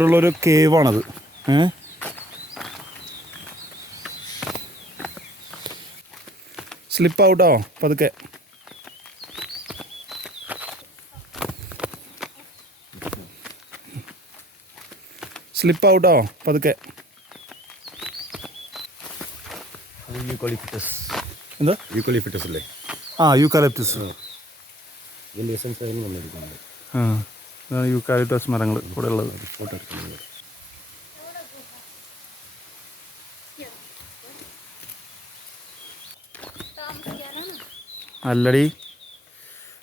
ഇവിടെ ഉള്ളൊരു കേവാണത്. സ്ലിപ്പ് ഔട്ടോ പതുക്കെ. സ്ലിപ്പ് ഔട്ടോ പതുക്കെ. എന്താ യൂക്കലിപ്റ്റസ് അല്ലേ? യൂക്കാലിപ്റ്റസ്. ഇതിൻ്റെ എസൻസ് ആയിരുന്നു വന്നിരിക്കുന്നത്. ഇതാണ് യൂക്കാലിപ്റ്റസ് മരങ്ങൾ ഇവിടെ ഉള്ളത്. ഫോട്ടോ എടുക്കുന്നത്. അല്ലടി,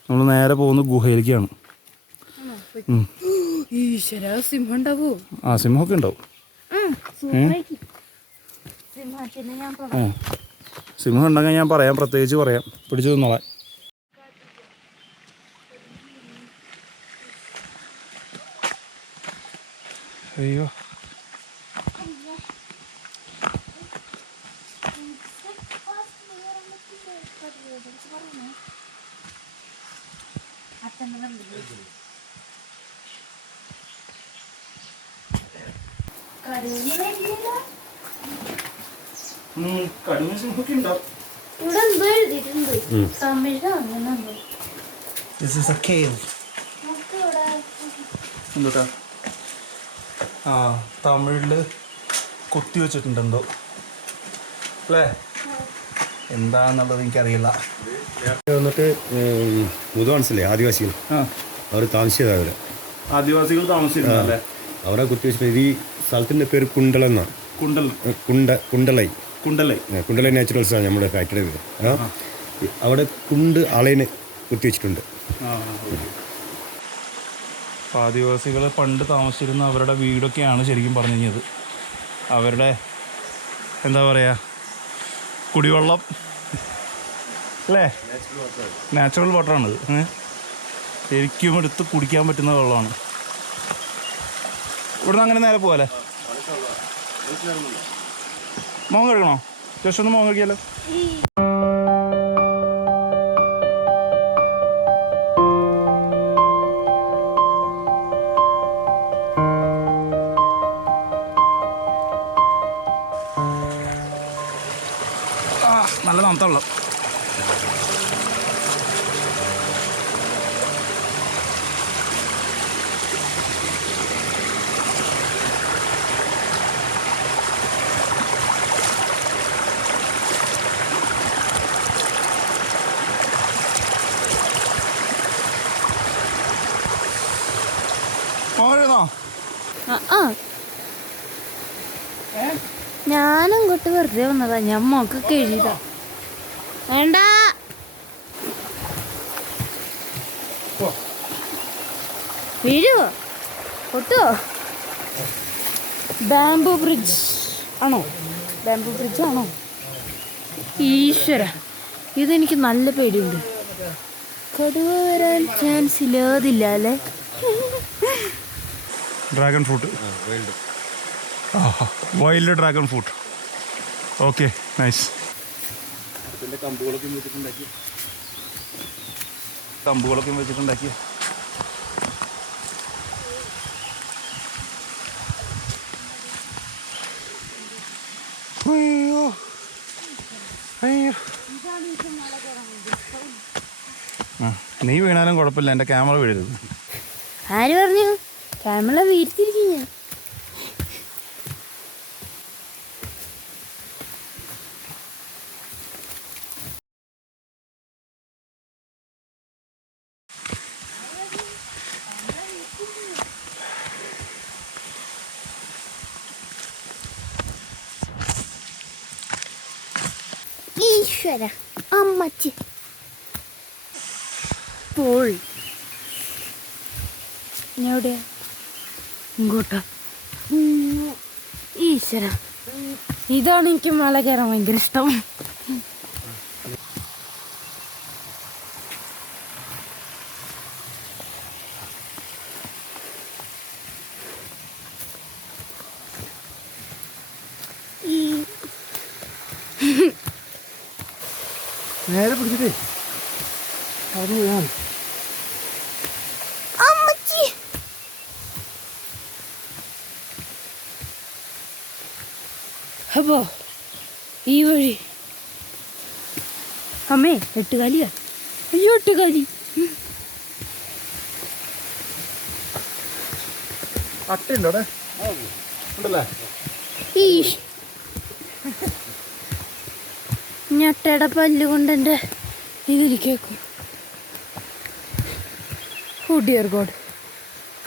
നമ്മൾ നേരെ പോകുന്ന ഗുഹയിലേക്കാണ്. സിംഹമൊക്കെ ഉണ്ടാവും. സിംഹം ഉണ്ടെങ്കിൽ ഞാൻ പറയാം, പ്രത്യേകിച്ച് പറയാം. പിടിച്ചു തന്നോളാം. അയ്യോ, കടുവ സിംഹമൊക്കെ ഉണ്ടാവും. എന്തോട്ടാ തമിഴില് കൊത്തി വെച്ചിട്ടുണ്ടെന്തോ അല്ലേ? എന്താന്നുള്ളത് എനിക്കറിയില്ല. വന്നിട്ട് മുതവാൻസില്ലേ ആദിവാസികൾ, അവർ താമസിച്ചത് അവിടെ. ആദിവാസികൾ താമസിച്ചിരുന്നല്ലേ? അവരെ കുത്തി വെച്ചിട്ട് ഈ സ്ഥലത്തിൻ്റെ പേര് കുണ്ടലെന്നാണ്. കുണ്ടലൈ നാച്ചുറൽസാണ് നമ്മുടെ ഫാക്ടറി. അവിടെ ആളേനെ കുത്തി വെച്ചിട്ടുണ്ട്. ആദിവാസികൾ പണ്ട് താമസിച്ചിരുന്ന അവരുടെ വീടൊക്കെയാണ് ശരിക്കും പറഞ്ഞു കഴിഞ്ഞത്. അവരുടെ എന്താ പറയുക, കുടിവെള്ളം അല്ലേ, നാച്ചുറൽ വാട്ടറാണിത്. ശരിക്കും എടുത്ത് കുടിക്കാൻ പറ്റുന്ന വെള്ളമാണ്. ഇവിടുന്ന് അങ്ങനെ നേരെ പോകാല്ലേ? മോൻ കഴിക്കണോ? ജസ്റ്റ് ഒന്ന് മോൻ കഴിക്കാമല്ലോ. നല്ല തണുത്ത വെള്ളം. ഞാനങ്ങോട്ട് വെറുതെ വന്നതാ. ഞാൻ മോക്കൊക്കെ എഴുതിയതാ. വേണ്ട, വീഴുവോ പൊട്ടുവോ? ബാംബു ബ്രിഡ്ജ് ആണോ? ബാംബു ബ്രിഡ്ജ് ആണോ? ഈശ്വര, ഇതെനിക്ക് നല്ല പേടിയുണ്ട്. കടുവ വരാൻ ചാൻസ് ഇല്ലാതില്ല അല്ലേ? Dragon fruit, wild dragon fruit. Okay, nice. കമ്പുകളൊക്കെ വെച്ചിട്ടുണ്ടാക്കി. അയ്യോ അയ്യോ, നീ വീണാലും കുഴപ്പമില്ല, എൻ്റെ ക്യാമറ വീഴരുത്. ആര് പറഞ്ഞു? ക്യാമറ വീഴ്ത്തിരിക്കും ഞാൻ. ഈശ്വര, അമ്മച്ചി പോയി. എവിടെയാ? ഇങ്ങോട്ടാ. ഈശ്വര, ഇതാണ് എനിക്ക് മല കയറാൻ ഭയങ്കര ഇഷ്ടം. നേരെ പിടിച്ചിട്ടേ അപ്പോ ഈ വഴി അമ്മേ 8 കാലിയാ. അയ്യോ 8 കാലി. അട്ടയുണ്ടോ അവിടെ ഉണ്ടല്ലേ? ഞട്ടയുടെ പല്ല് കൊണ്ട് എൻ്റെ ഇതിൽ കേൾക്കും. Oh dear God.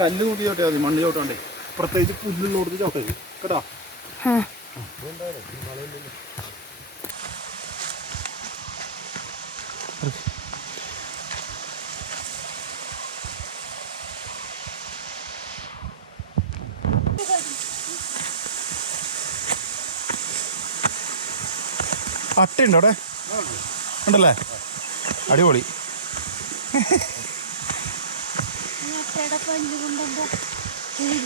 കല്ല് കൂട്ടി ചോട്ടിയാൽ മതി, മണ്ണ് ചോട്ടാണ്ടേ. പ്രത്യേകിച്ച് പുല്ലുള്ളോടത്ത് ചോട്ടരുത് കേട്ടോ. ആ അട്ടയുണ്ടോ അവിടെ ഉണ്ടല്ലേ? അടിപൊളി. ഞട്ടയുടെ പല്ല് കൊണ്ട് എൻ്റെ ഇതിൽ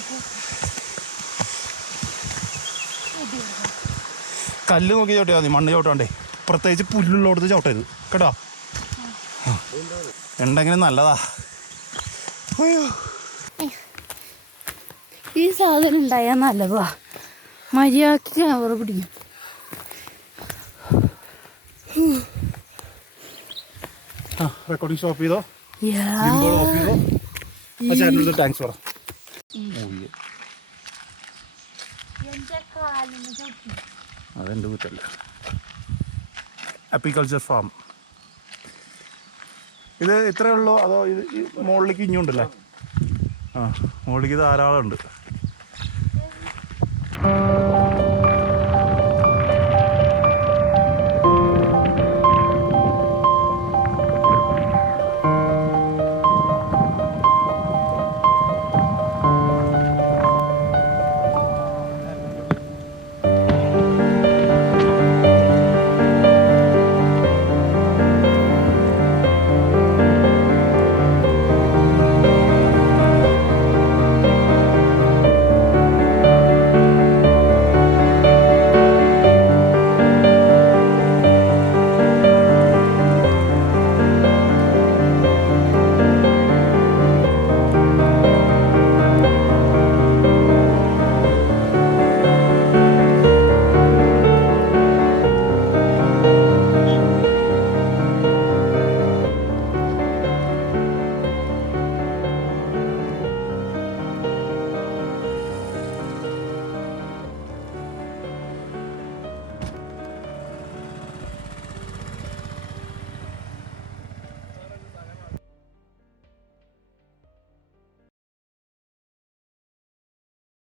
കല്ല് നോക്കി ചോട്ടിയാൽ മതി, മണ്ണ് ചോട്ടാണ്ടേ. പ്രത്യേകിച്ച് പുല്ലുള്ളോടത്ത് ചോട്ടരുത് കേട്ടോ. ഉണ്ടെങ്കിലും നല്ലതാ. അയ്യോ ഈ സാധനം ഉണ്ടായാൽ നല്ലതാ. മര്യാദക്ക് ക്യാമറ പിടിക്കും. റെക്കോർഡിംഗ് സ്റ്റോപ്പ് ചെയ്തോ, Yeah. ഓഫ് ചെയ്തോ. ആ ചാനലിൽ താങ്ക്സ് പറ. അതെൻ്റെ കുറ്റല്ല. അപ്പിക്കൾച്ചർ ഫാം ഇത് ഇത്രയേ ഉള്ളൂ അതോ ഇത് മുകളിലേക്ക് ഇഞ്ഞുണ്ടല്ലേ? ആ മുകളിലേക്ക് ധാരാളം ഉണ്ട്.